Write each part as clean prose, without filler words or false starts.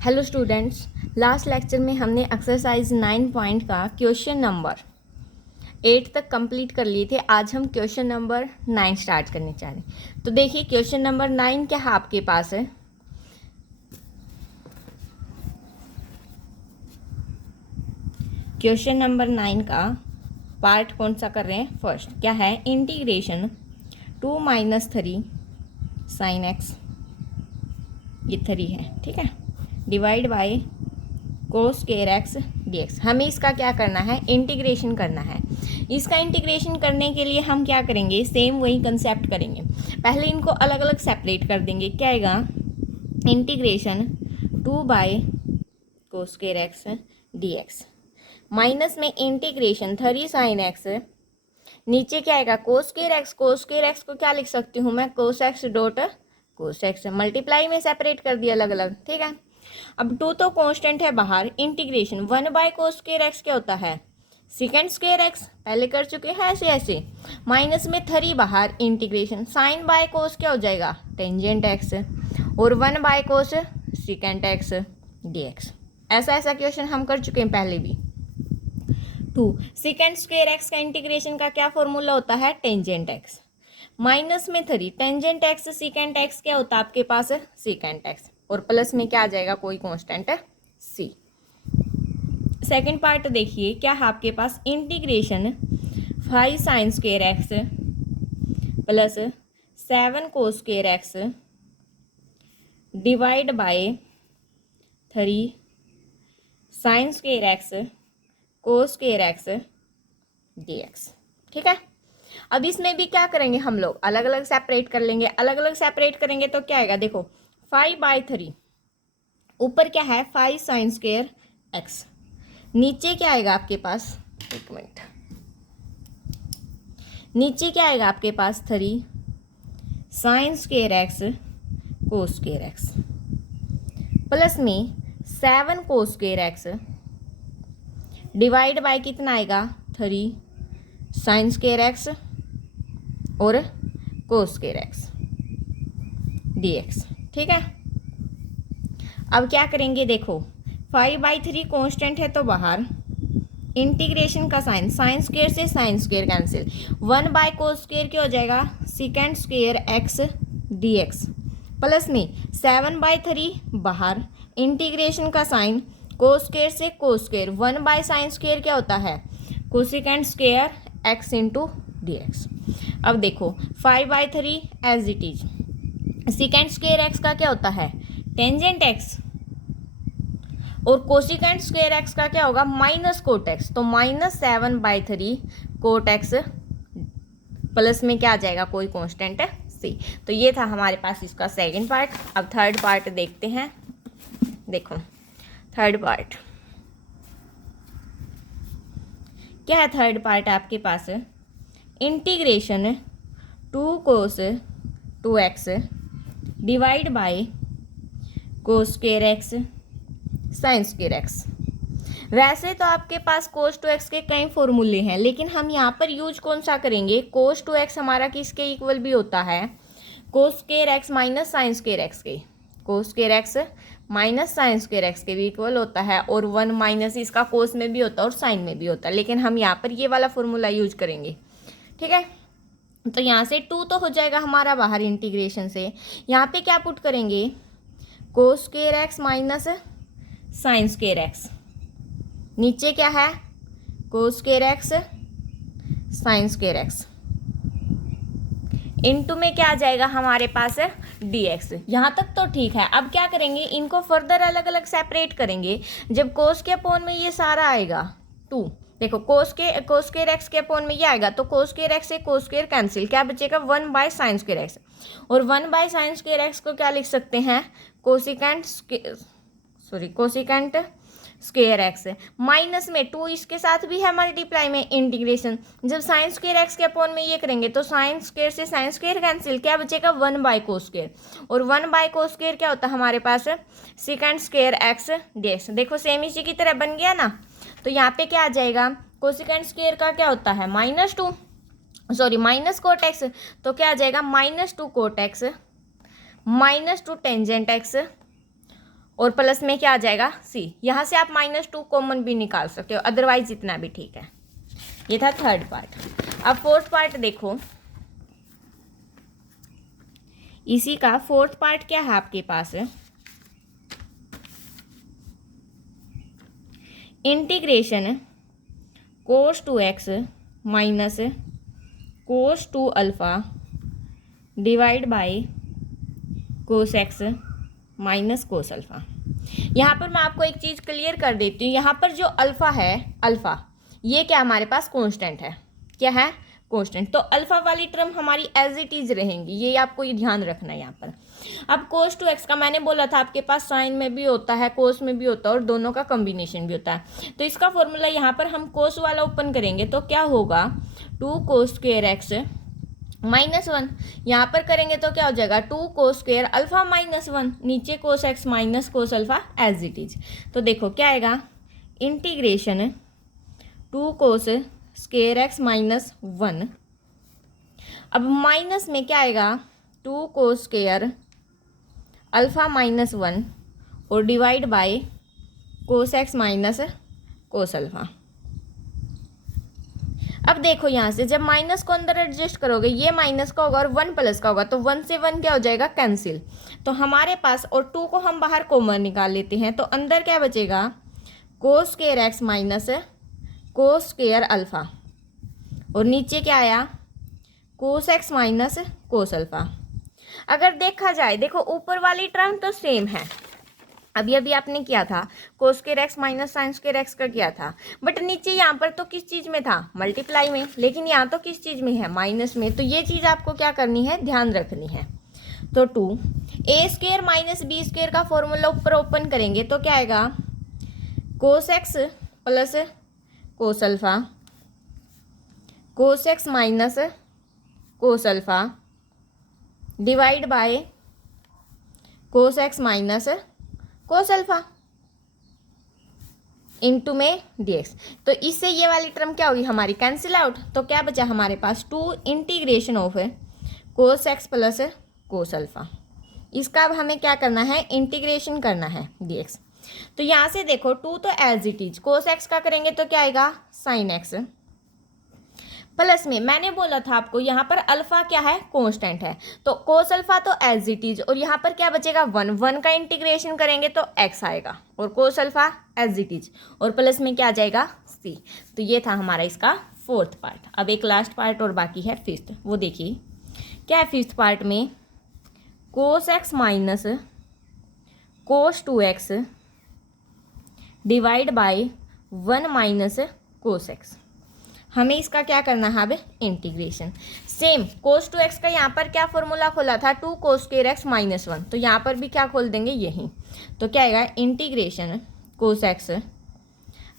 Hello students, last lecture में हमने exercise 9 point का क्वेश्चन नंबर 8 तक कंप्लीट कर लिए थे। आज हम क्वेश्चन नंबर 9 स्टार्ट करने चाह रहे हैं। तो देखिए क्वेश्चन नंबर 9 क्या है आपके पास है। क्वेश्चन नंबर 9 का पार्ट कौन सा कर रहे हैं? फर्स्ट क्या है? इंटीग्रेशन 2 - 3 sin x, ये 3 है, ठीक है, divide by cos square x dx। हमें इसका क्या करना है? इंटीग्रेशन करना है। इसका इंटीग्रेशन करने के लिए हम क्या करेंगे? सेम वही कंसेप्ट करेंगे। पहले इनको अलग अलग सेपरेट कर देंगे। क्या आएगा? Integration 2 bye cos square x dx minus में इंटीग्रेशन 3 sin x, नीचे क्या आएगा? कोस स्क्वायर एक्स। कोस स्क्वायर एक्स को क्या लिख सकती हूँ मैं? Cos x dot cos x. Multiply में सेपरेट कर दिया अलग अलग, ठीक है। अब 2 तो कांस्टेंट है बाहर। Integration 1 by cos square x क्या होता है? सेकेंड स्क्वायर एक्स, पहले कर चुके हैं ऐसे ऐसे। माइनस में 3 बाहर, इंटीग्रेशन साइन बाय कोस क्या हो जाएगा? टेंजेंट एक्स, और 1 by cos second x dx। ऐसा ऐसा क्वेश्चन हम कर चुके हैं पहले भी। 2 सेकेंड स्क्वायर एक्स का इंटीग्रेशन का क्या फॉर्मूला होता है? Tangent x. माइनस में 3 टेंजेंट एक्स सेकेंड एक्स क्या होता है आपके पास? सेकेंड एक्स, और प्लस में क्या आ जाएगा? कोई कांस्टेंट है सी। सेकंड पार्ट देखिए क्या है आपके पास? Integration 5 sin square X plus 7 cos square X divide by 3 sin square X cos square x dx, ठीक है। अब इसमें भी क्या करेंगे हम लोग? अलग अलग सेपरेट कर लेंगे। अलग अलग सेपरेट करेंगे तो क्या आएगा? देखो 5/3, ऊपर क्या है? 5 sin स्क्वायर एक्स, नीचे क्या आएगा आपके पास? एक मिनट, नीचे क्या आएगा आपके पास? 3 sin स्क्वायर एक्स कोस स्क्वायर एक्स प्लस में 7 cos square X divide bye कितना आएगा? 3 sin स्क्वायर एक्स और कोस स्क्वायर एक्स dx, ठीक है। अब क्या करेंगे? देखो 5/3 कांस्टेंट है तो बाहर, इंटीग्रेशन का साइन, साइन स्क्वायर से sine square cancel, 1 by cos square क्या हो जाएगा? Second square x dx, plus में 7/3 बाहर, इंटीग्रेशन का साइन, कोस स्क्वायर से cos square, 1 by sine square क्या होता है? Cosecant square x into dx। अब देखो 5/3 as it is, second square x का क्या होता है? टेंजेंट एक्स, और कोसिकेंट स्क्वायर एक्स का क्या होगा? Minus cot x. तो -7/3 कोट एक्स प्लस में क्या आ जाएगा? कोई कांस्टेंट है सी। तो ये था हमारे पास इसका सेकंड पार्ट। अब थर्ड पार्ट देखते हैं। देखो थर्ड पार्ट क्या है? थर्ड पार्ट आपके पास integration 2 cos 2x divide by cos square X sine square X. वैसे तो आपके पास cos 2x के कई फॉर्मूले हैं, लेकिन हम यहाँ पर यूज कौन सा करेंगे? cos 2x हमारा किसके इक्वल भी होता है? cos square x minus sign square x के, cos square x minus sign square x के भी इक्वल होता है, और 1 माइनस इसका cos में भी होता है और साइन में भी होता है, लेकिन हम यहाँ पर ये वाला फॉर्मूला यूज करेंगे, ठीक है। तो यहाँ से 2 तो हो जाएगा हमारा बाहर इंटीग्रेशन से। यहाँ पे क्या पुट करेंगे? कोस square x minus sign square x, नीचे क्या है? कोस square X sine square x, into में क्या आ जाएगा हमारे पास? dx। यहाँ तक तो ठीक है। अब क्या करेंगे? इनको फर्दर अलग अलग सेपरेट करेंगे। जब कोस के अपोन में ये सारा आएगा 2, देखो कोस स्क्वायर एक्स के अपोन में ये आएगा, तो कोस स्क्वायर एक्स से कोस स्क्वायर कैंसिल, क्या बचेगा? 1 बाय साइन स्क्वायर एक्स, और 1 बाय साइन स्क्वायर एक्स को क्या लिख सकते हैं? Cosecant square x. माइनस में 2 इसके साथ भी है मल्टीप्लाई में, इंटीग्रेशन जब साइन स्क्वायर एक्स के अपोन में ये करेंगे तो साइन स्क्वायर से साइन स्क्वायर कैंसिल, क्या बचेगा? 1 बाय कोस स्क्वायर, और 1 बाय कोस स्क्वायर क्या होता है हमारे पास? Second square x dx। देखो सेम इसी की तरह बन गया ना। तो यहाँ पे क्या आ जाएगा? कोसिकेंट स्क्वायर का क्या होता है? माइनस कोट एक्स, तो क्या आ जाएगा? -2 कोट एक्स -2 टेंजेंट एक्स और प्लस में क्या आ जाएगा c। यहाँ से आप -2 कॉमन भी निकाल सकते हो, अदरवाइज इतना भी ठीक है। ये था थर्ड पार्ट। अब फोर्थ पार्ट देखो, इसी का फोर्थ पार्ट क्या है आपके पास, integration cos 2x minus cos 2 alpha divide by cos x minus cos alpha. यहाँ पर मैं आपको एक चीज़ क्लियर कर देती हूँ, यहाँ पर जो अल्फ़ा है, अल्फ़ा ये क्या हमारे पास कांस्टेंट है, क्या है कांस्टेंट, तो अल्फ़ा वाली टर्म हमारी एज इट इज़ रहेंगी, ये आपको ये ध्यान रखना है यहाँ पर। अब cos 2x का मैंने बोला था आपके पास साइन में भी होता है, कोस में भी होता है और दोनों का कॉम्बिनेशन भी होता है। तो इसका फॉर्मूला यहाँ पर हम कोस वाला ओपन करेंगे तो क्या होगा, 2 cos स्क्वायर एक्स -1, यहाँ पर करेंगे तो क्या हो जाएगा 2 cos स्क्वायर अल्फ़ा -1, नीचे cos x minus cos alpha as it is. तो देखो क्या आएगा, इंटीग्रेशन 2 cos स्क्वायर एक्स -1, अब माइनस में क्या आएगा 2 cos स्क्वायर अल्फ़ा -1 और divide by cos x minus cos alpha. अब देखो यहाँ से जब माइनस को अंदर एडजस्ट करोगे, ये माइनस का होगा और 1 प्लस का होगा, तो 1 से 1 क्या हो जाएगा कैंसिल, तो हमारे पास, और 2 को हम बाहर कॉमन निकाल लेते हैं, तो अंदर क्या बचेगा cos square x minus cos square alpha और नीचे क्या आया cos x minus cos alpha. अगर देखा जाए, देखो ऊपर वाली टर्म तो सेम है, अभी आपने किया था cos square x minus sign square x का किया था, बट नीचे यहाँ पर तो किस चीज़ में था, मल्टीप्लाई में, लेकिन यहाँ तो किस चीज़ में है, माइनस में। तो ये चीज़ आपको क्या करनी है, ध्यान रखनी है। तो 2a square minus B square का फॉर्मूला ऊपर ओपन करेंगे तो क्या आएगा, cos x plus cos alpha, cos x minus cos alpha divide by cos x minus cos alpha into में dx। तो इससे ये वाली टर्म क्या होगी हमारी, कैंसिल आउट। तो क्या बचा हमारे पास 2 integration of cos x plus cos alpha. इसका अब हमें क्या करना है, इंटीग्रेशन करना है dx। तो यहाँ से देखो 2 तो as it is, cos x का करेंगे तो क्या आएगा sin x, प्लस में मैंने बोला था आपको यहाँ पर अल्फा क्या है, कांस्टेंट है, तो cos अल्फा तो एज इट इज, और यहाँ पर क्या बचेगा 1 का इंटीग्रेशन करेंगे तो x आएगा और cos alpha as it is, और प्लस में क्या आ जाएगा c। तो ये था हमारा इसका फोर्थ पार्ट। अब एक लास्ट पार्ट और बाकी है फिफ्थ, वो देखिए क्या है फिफ्थ पार्ट में, cos x minus cos 2x divide bye 1 minus cos x। हमें इसका क्या करना है अब, इंटीग्रेशन। सेम cos 2x का यहाँ पर क्या फॉर्मूला खोला था, 2 cos स्क्वायर एक्स -1, तो यहाँ पर भी क्या खोल देंगे यही। तो क्या आएगा इंटीग्रेशन cos x,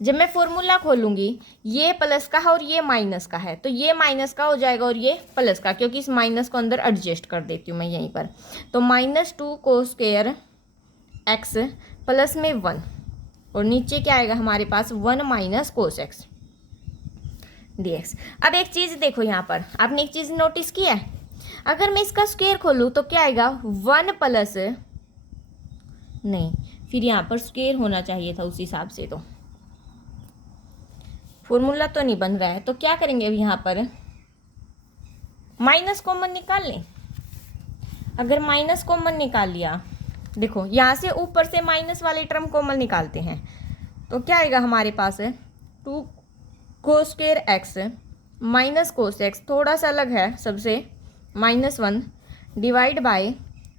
जब मैं फॉर्मूला खोलूंगी ये प्लस का है और ये माइनस का है, तो ये माइनस का हो जाएगा और ये प्लस का, क्योंकि इस माइनस को अंदर एडजस्ट कर देती हूँ मैं यहीं पर। तो -2 cos स्क्वायर एक्स प्लस में 1 और नीचे क्या आएगा हमारे पास 1 माइनस cos x dx। अब एक चीज़ देखो, यहाँ पर आपने एक चीज़ नोटिस की है, अगर मैं इसका स्क्वायर खोलूँ तो क्या आएगा 1 प्लस, नहीं फिर यहाँ पर स्क्वायर होना चाहिए था उस हिसाब से, तो फॉर्मूला तो नहीं बन रहा है। तो क्या करेंगे अब यहाँ पर माइनस कॉमन निकाल लें। अगर माइनस कॉमन निकाल लिया, देखो यहाँ से ऊपर से माइनस वाली टर्म कॉमन निकालते हैं, तो क्या आएगा हमारे पास है 2 cos square x minus cos x, थोड़ा सा अलग है सबसे, -1 divide by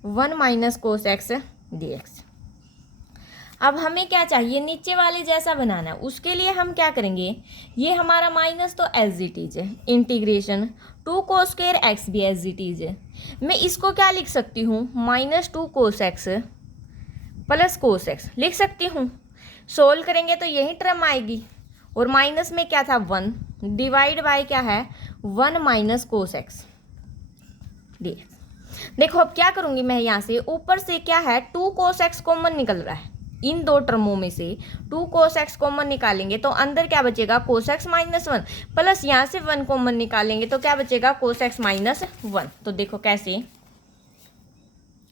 1 minus cos x dx। अब हमें क्या चाहिए, नीचे वाले जैसा बनाना है, उसके लिए हम क्या करेंगे, ये हमारा माइनस तो एज इट इज है, इंटीग्रेशन 2 cos स्क्वायर एक्स भी एज इट इज है। मैं इसको क्या लिख सकती हूँ, -2 cos x plus cos x लिख सकती हूँ। सोल्व करेंगे तो यही टर्म आएगी, और माइनस में क्या था 1 डिवाइड बाय क्या है 1 माइनस cos x dx। देखो अब क्या करूँगी मैं, यहाँ से ऊपर से क्या है 2 cos x कॉमन निकल रहा है, इन दो टर्मों में से 2 cos x कॉमन निकालेंगे तो अंदर क्या बचेगा cos x -1, प्लस यहाँ से 1 कॉमन निकालेंगे तो क्या बचेगा cos x -1। तो देखो कैसे,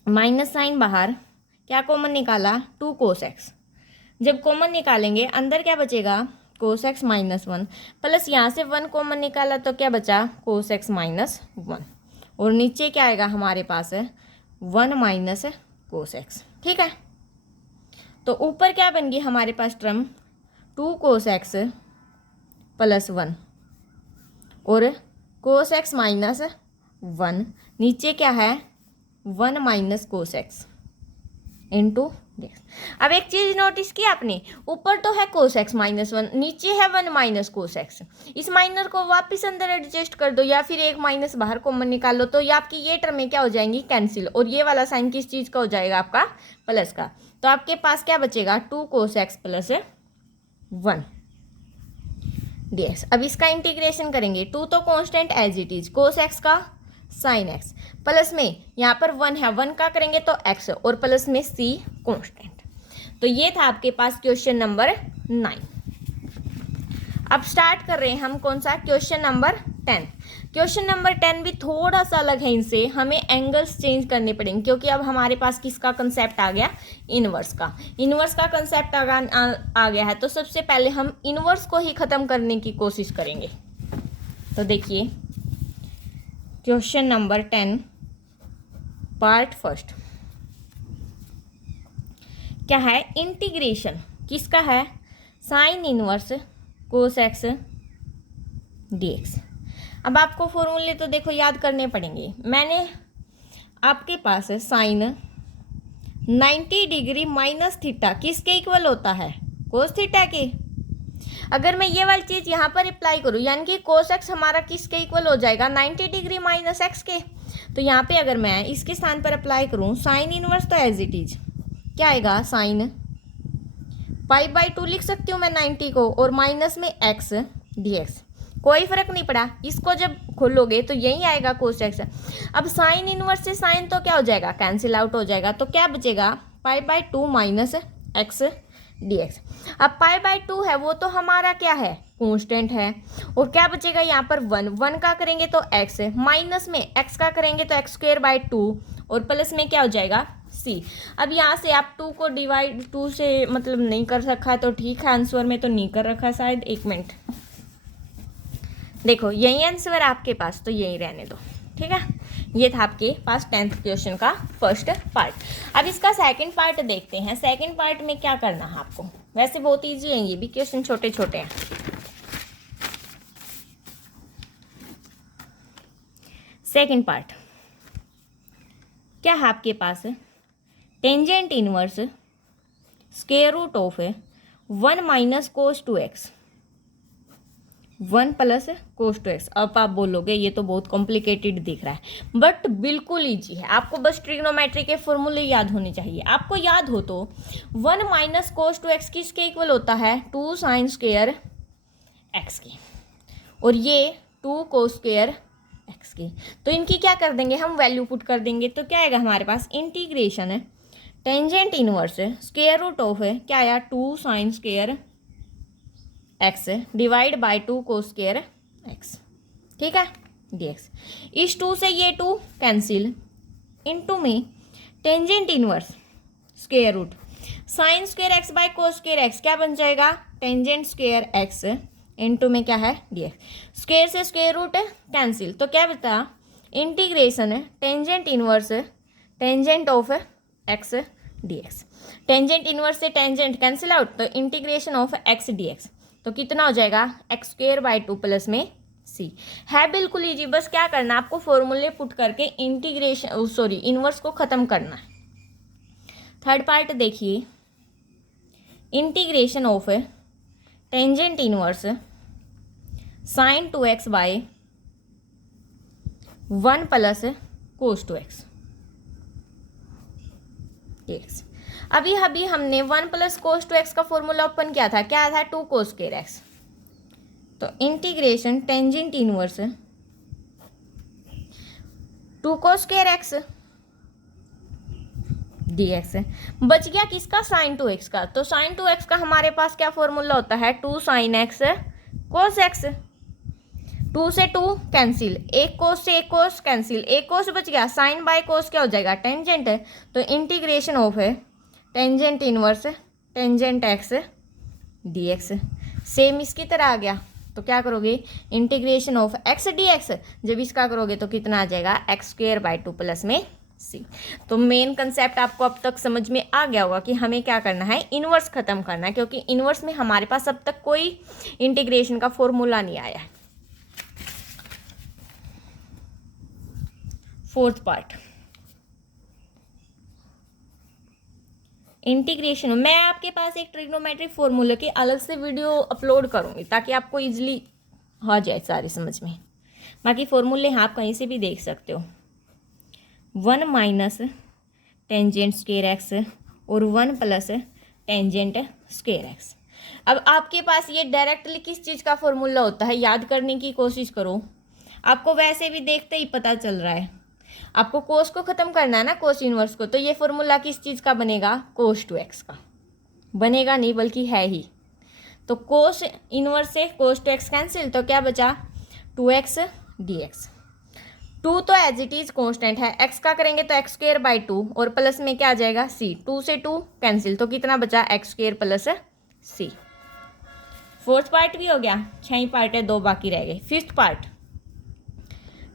माइनस साइन बाहर, क्या कॉमन निकाला, 2 cos x। जब कॉमन निकालेंगे अंदर क्या बचेगा, cos x माइनस 1 प्लस यहाँ से 1 कॉमन निकाला तो क्या बचा, cos x माइनस 1, और नीचे क्या आएगा हमारे पास है 1 माइनस cos x। ठीक है, तो ऊपर क्या बन गई हमारे पास टर्म 2 cos x प्लस 1 और cos x माइनस 1, नीचे क्या है 1 minus cos x into dx। अब एक चीज नोटिस की आपने, ऊपर तो है cos x माइनस 1, नीचे है 1 माइनस cos x। इस माइनर को वापस अंदर एडजस्ट कर दो या फिर एक माइनस बाहर कॉमन निकाल लो, तो ये आपकी ये टर्में क्या हो जाएंगी, कैंसिल, और ये वाला साइन किस चीज का हो जाएगा, आपका प्लस का। तो आपके पास क्या बचेगा 2 cos x प्लस 1 dx। अब इसका इंटीग्रेशन करेंगे, 2 तो constant as it is, cos x का साइन x प्लस में यहाँ पर 1 है, 1 का करेंगे तो x और प्लस में c कांस्टेंट। तो ये था आपके पास क्वेश्चन नंबर 9। अब स्टार्ट कर रहे हैं हम कौन सा, क्वेश्चन नंबर 10। क्वेश्चन नंबर 10 भी थोड़ा सा अलग है, इनसे हमें एंगल्स चेंज करने पड़ेंगे क्योंकि अब हमारे पास किसका कंसेप्ट आ गया, इनवर्स का। इनवर्स का कंसेप्ट आ गया है, तो सबसे पहले हम इनवर्स को ही खत्म करने की कोशिश करेंगे। तो देखिए क्वेश्चन नंबर 10 पार्ट फर्स्ट क्या है, इंटीग्रेशन किसका है, sine inverse cos x dx। अब आपको फॉर्मूले तो देखो याद करने पड़ेंगे। मैंने आपके पास साइन 90 डिग्री माइनस थीटा किसके इक्वल होता है, cos थीटा के। अगर मैं ये वाली चीज़ यहाँ पर अप्लाई करूँ, यानी कि cos x हमारा किसके इक्वल हो जाएगा, 90 डिग्री माइनस x के। तो यहाँ पे अगर मैं इसके स्थान पर अप्लाई करूँ साइन इनवर्स, तो एज इट इज क्या आएगा, साइन π/2 लिख सकती हूँ मैं 90 को, और माइनस में x dx। कोई फर्क नहीं पड़ा, इसको जब खोलोगे तो यही आएगा cos x। अब साइन इनवर्स से साइन तो क्या हो जाएगा, कैंसिल आउट हो जाएगा, तो क्या बचेगा π/2 माइनस x dx। अब π/2 है वो तो हमारा क्या है, कांस्टेंट है, और क्या बचेगा यहाँ पर 1 का करेंगे तो x, माइनस में x का करेंगे तो x²/2, और प्लस में क्या हो जाएगा c। अब यहाँ से आप 2 को डिवाइड 2 से मतलब नहीं कर रखा तो ठीक है, आंसर में तो नहीं कर रखा शायद, एक मिनट देखो यही आंसर आपके पास, तो यही रहने दो। ठीक है, ये था आपके पास 10th क्वेश्चन का फर्स्ट पार्ट। अब इसका सेकंड पार्ट देखते हैं। सेकंड पार्ट में क्या करना है आपको, वैसे बहुत इजी है, ये भी क्वेश्चन छोटे छोटे हैं। सेकंड पार्ट क्या है आपके पास, tangent inverse square root of 1 minus cos 2x 1 plus cos 2x। अब आप बोलोगे ये तो बहुत कॉम्प्लिकेटेड दिख रहा है, बट बिल्कुल ईजी है। आपको बस ट्रिग्नोमेट्री के फॉर्मूले याद होने चाहिए। आपको याद हो तो 1 माइनस cos 2x किसके इक्वल होता है, 2 साइन स्क्वायर x के, और ये 2 cos स्क्वायर x की। तो इनकी क्या कर देंगे हम, वैल्यू पुट कर देंगे, तो क्या आएगा हमारे पास, इंटीग्रेशन है tangent inverse square root of क्या आया 2 sine square x divide by 2 cos square x। ठीक है, dx। इस 2 से ये 2 कैंसिल, इनटू में tangent inverse square root sine square x by cos square x क्या बन जाएगा, टेंजेंट स्क्वायर x इनटू में क्या है dx। स्क्वायर से स्क्वायर रूट कैंसिल, तो क्या बता, integration tangent inverse tangent of x dx। Tangent inverse से टेंजेंट कैंसिल आउट, तो इंटीग्रेशन ऑफ x dx, तो कितना हो जाएगा x²/2 प्लस में c। है बिल्कुल ईजी, बस क्या करना आपको, फॉर्मूले पुट करके इंटीग्रेशन इनवर्स को खत्म करना है। थर्ड पार्ट देखिए, integration of tangent inverse sine 2x by 1 plus cos 2x dx। अभी हमने 1 प्लस cos 2x का फॉर्मूला ओपन किया था, क्या था 2 cos स्क्वायर x। तो integration tangent inverse 2 cos square x dx बच गया किसका, साइन 2x का। तो साइन 2x का हमारे पास क्या फॉर्मूला होता है, 2 साइन x cos x। 2 से 2 कैंसिल, एक cos से एक cos कैंसिल, एक cos बच गया, साइन बाय cos क्या हो जाएगा, टेंजेंट है। तो इंटीग्रेशन ऑफ है tangent inverse tangent x D x. Same इसकी तरह आ गया तो क्या करोगे, integration of x D x, जब इसका करोगे तो कितना आ जाएगा, एक्स स्क्वेयर बाई 2 प्लस में सी। तो मेन कंसेप्ट आपको अब तक समझ में आ गया होगा कि हमें क्या करना है, इनवर्स खत्म करना है, क्योंकि इनवर्स में हमारे पास अब तक कोई इंटीग्रेशन का फॉर्मूला नहीं आया है। Fourth part, integration. मैं आपके पास एक ट्रिग्नोमेट्रिक फॉर्मूला की अलग से वीडियो अपलोड करूंगी ताकि आपको इजीली हो जाए सारे समझ में। बाकी फॉर्मूले आप कहीं से भी देख सकते हो। 1 माइनस टेंजेंट स्क्वेयर एक्स और 1 प्लस टेंजेंट स्क्वेयर एक्स। अब आपके पास ये डायरेक्टली किस चीज़ का फॉर्मूला होता है, याद करने की कोशिश करो। आपको वैसे भी देखते ही पता चल रहा है। आपको कोस को ख़त्म करना है ना, कोस इनवर्स को, तो ये फॉर्मूला किस चीज़ का बनेगा, कोस 2x का बनेगा, नहीं बल्कि है ही। तो कोस इनवर्स से कोस 2x कैंसिल, तो क्या बचा 2x dx। 2 तो एज इट इज़ कॉन्स्टेंट है, x का करेंगे तो एक्स स्क्वेयर बाई 2 और प्लस में क्या आ जाएगा c। 2 से 2 कैंसिल, तो कितना बचा x square plus c। Fourth part भी हो गया, 6 ही पार्ट है, 2 बाकी रह गए। Fifth part,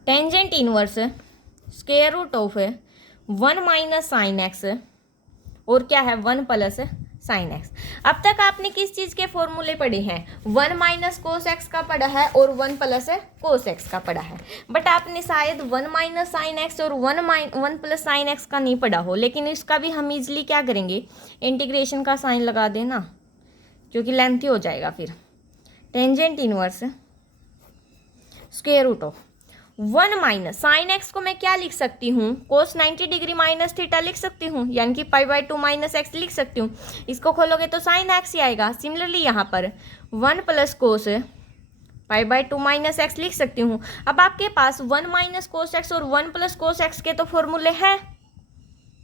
tangent inverse square root of 1 minus sine x और क्या है 1 प्लस साइन एक्स। अब तक आपने किस चीज़ के फॉर्मूले पढ़े हैं, 1 माइनस कोस एक्स का पढ़ा है और 1 प्लस कोस एक्स का पढ़ा है, बट आपने शायद 1 माइनस साइन एक्स और 1 प्लस साइन एक्स का नहीं पढ़ा हो। लेकिन इसका भी हम इजीली क्या करेंगे, इंटीग्रेशन का साइन लगा देना, क्योंकि लेंथी हो जाएगा फिर। Tangent inverse square root of 1 minus sine x को मैं क्या लिख सकती हूँ, कोस 90 डिग्री माइनस थीटा लिख सकती हूँ, यानी कि पाई बाई 2 माइनस एक्स लिख सकती हूँ। इसको खोलोगे तो साइन एक्स ही आएगा। सिमिलरली यहाँ पर 1 plus cos pi by 2 minus x लिख सकती हूँ। अब आपके पास 1 माइनस कोस एक्स और 1 प्लस कोस एक्स के तो फॉर्मूले हैं,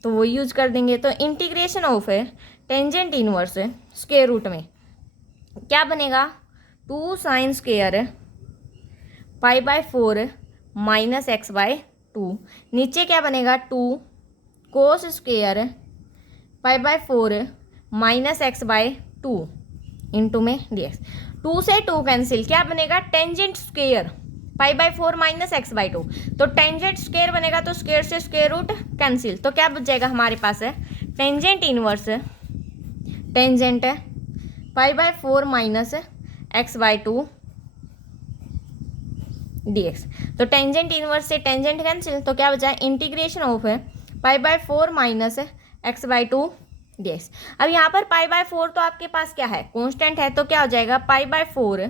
तो वो यूज कर देंगे। तो integration of tangent inverse square root में क्या बनेगा, 2 sine square pi by 4 minus x by 2। नीचे क्या बनेगा 2 cos square pi by 4 minus x by 2 into में dx। 2 से 2 कैंसिल, क्या बनेगा tangent square pi by 4 minus x by 2। तो टेंजेंट स्क्वेयर बनेगा तो स्क्वेयर से स्क्वेयर रूट कैंसिल, तो क्या बच जाएगा हमारे पास है tangent inverse tangent pi by 4 minus x by 2 dx। तो टेंजेंट इनवर्स से टेंजेंट कैंसिल, तो क्या बचा integration of pi by 4 minus x by 2 dx। अब यहाँ पर पाई बाय 4 तो आपके पास क्या है, कांस्टेंट है, तो क्या हो जाएगा पाई बाय 4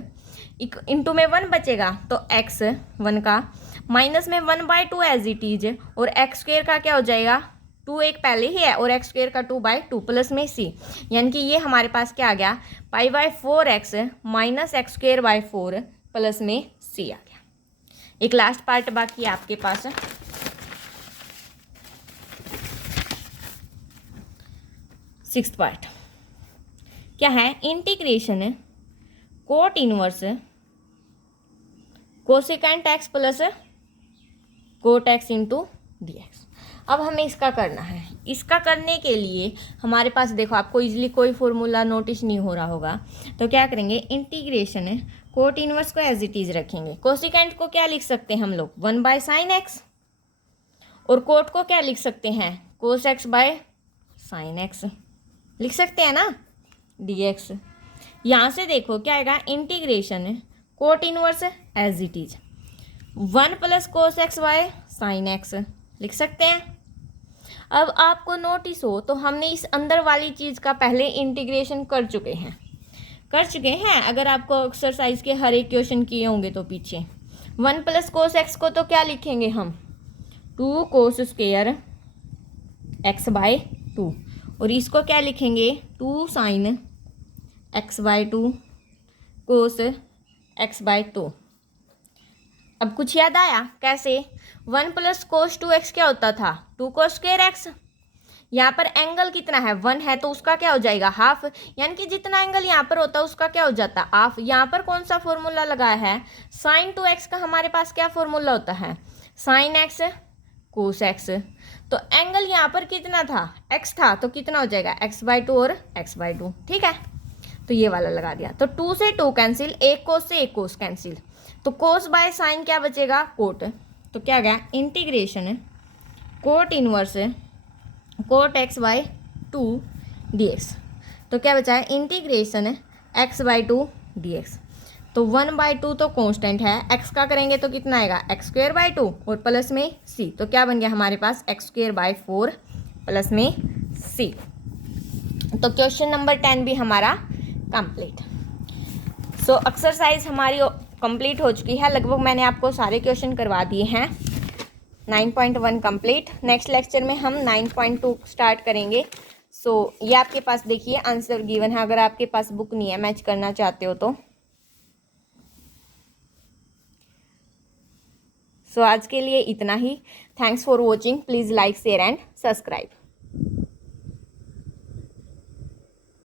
इंटू में 1 बचेगा, तो x 1 का माइनस में 1 बाय 2 एज इट इज, और एक्स स्क्वेयर का क्या हो जाएगा 2 एक पहले ही है और एक्स स्क्वेयर का 2 बाई 2 प्लस में c, यानी कि ये हमारे पास क्या आ गया pi by 4x minus x square by 4 plus में c आ गया। एक लास्ट पार्ट बाकी है आपके पास, सिक्स्थ पार्ट क्या है, integration cot inverse cosecant x plus cot x into D x. अब हमें इसका करना है। इसका करने के लिए हमारे पास देखो, आपको इजीली कोई फॉर्मूला नोटिस नहीं हो रहा होगा, तो क्या करेंगे इंटीग्रेशन कोट इनवर्स को एज इट इज रखेंगे। कोसिकेंट को क्या लिख सकते हैं हम लोग 1 बाय साइन एक्स, और कोट को क्या लिख सकते हैं कोस एक्स बाय साइन एक्स लिख सकते हैं ना dx। यहाँ से देखो क्या आएगा integration cot inverse as it is 1 plus cos x by sine x लिख सकते हैं। अब आपको नोटिस हो तो हमने इस अंदर वाली चीज़ का पहले इंटीग्रेशन कर चुके हैं। अगर आपको एक्सरसाइज के हर एक क्वेश्चन किए होंगे तो पीछे 1 प्लस कोस एक्स को तो क्या लिखेंगे हम 2 कोस स्क्वेयर एक्स बाय 2, और इसको क्या लिखेंगे 2 sine x by 2 cos x by 2। अब कुछ याद आया कैसे, 1 प्लस कोस 2x क्या होता था 2 कोस स्क्वेयर एक्स। यहाँ पर एंगल कितना है 1 है, तो उसका क्या हो जाएगा हाफ, यानी कि जितना एंगल यहाँ पर होता है उसका क्या हो जाता है हाफ। यहाँ पर कौन सा फॉर्मूला लगाया है साइन 2x का, हमारे पास क्या फॉर्मूला होता है साइन एक्स कोस एक्स। तो एंगल यहाँ पर कितना था, x था, तो कितना हो जाएगा x/2 और x/2, ठीक है। तो ये वाला लगा दिया। तो 2 से 2 कैंसिल, एक कोस से एक कोस कैंसिल, तो कोस बाय साइन क्या बचेगा, कोट। तो क्या गया, integration cot inverse cot x/2 dx। तो क्या बचा है, इंटीग्रेशन x/2 dx। तो 1/2 तो कांस्टेंट है, x का करेंगे तो कितना आएगा x²/2 और प्लस में c। तो क्या बन गया हमारे पास x²/4 प्लस में c। तो क्वेश्चन नंबर 10 भी हमारा कंप्लीट। सो एक्सरसाइज हमारी कंप्लीट हो चुकी है, लगभग मैंने आपको सारे क्वेश्चन करवा दिए हैं। 9.1 कंप्लीट। नेक्स्ट लेक्चर में हम 9.2 स्टार्ट करेंगे। सो ये आपके पास देखिए आंसर गिवन है, अगर आपके पास बुक नहीं है, मैच करना चाहते हो तो। सो आज के लिए इतना ही। Thanks for watching. Please like share and subscribe.